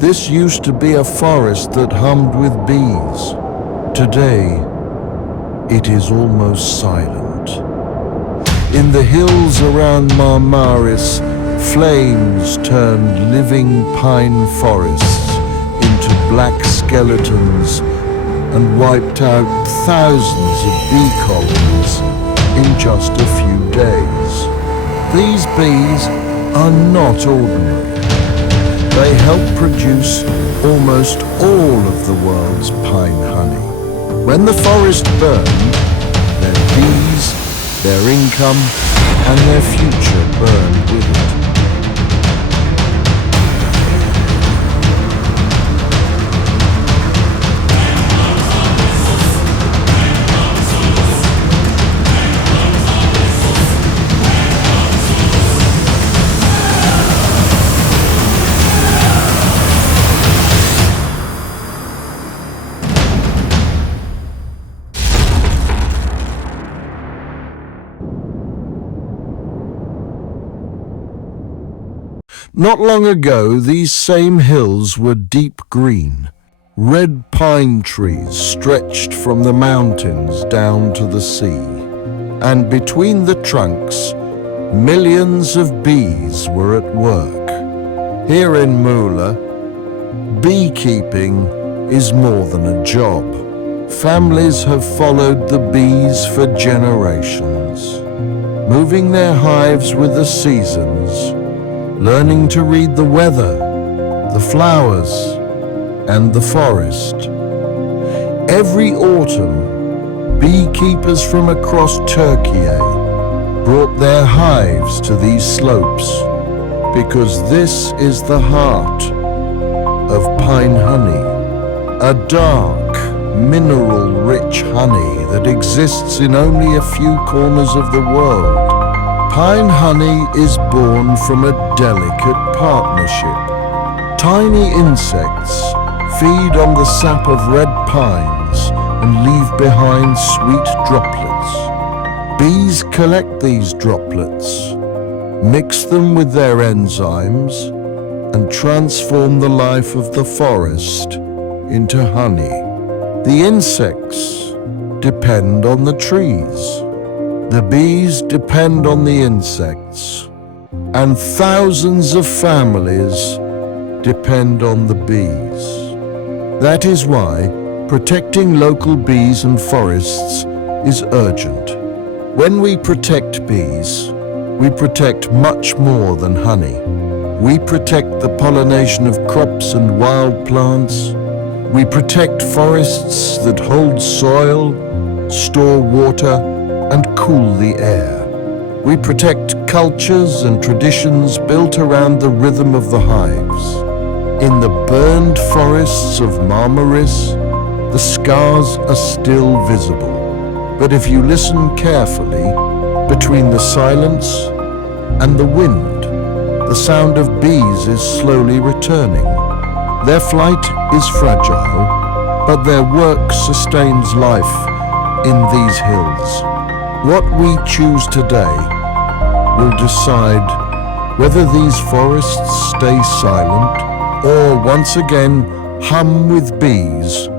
This used to be a forest that hummed with bees. Today, it is almost silent. In the hills around Marmaris, flames turned living pine forests into black skeletons and wiped out thousands of bee colonies in just a few days. These bees are not ordinary. They help produce almost all of the world's pine honey. When the forest burned, their bees, their income, and their future burned with it. Not long ago, these same hills were deep green. Red pine trees stretched from the mountains down to the sea. And between the trunks, millions of bees were at work. Here in Muğla, beekeeping is more than a job. Families have followed the bees for generations, moving their hives with the seasons, learning to read the weather, the flowers, and the forest. Every autumn, beekeepers from across Türkiye brought their hives to these slopes because this is the heart of pine honey, a dark, mineral-rich honey that exists in only a few corners of the world. Pine honey is born from a delicate partnership. Tiny insects feed on the sap of red pines and leave behind sweet droplets. Bees collect these droplets, mix them with their enzymes, and transform the life of the forest into honey. The insects depend on the trees. The bees depend on the insects, and thousands of families depend on the bees. That is why protecting local bees and forests is urgent. When we protect bees, we protect much more than honey. We protect the pollination of crops and wild plants. We protect forests that hold soil, store water, and cool the air. We protect cultures and traditions built around the rhythm of the hives. In the burned forests of Marmaris, the scars are still visible. But if you listen carefully, between the silence and the wind, the sound of bees is slowly returning. Their flight is fragile, but their work sustains life in these hills. What we choose today will decide whether these forests stay silent or once again hum with bees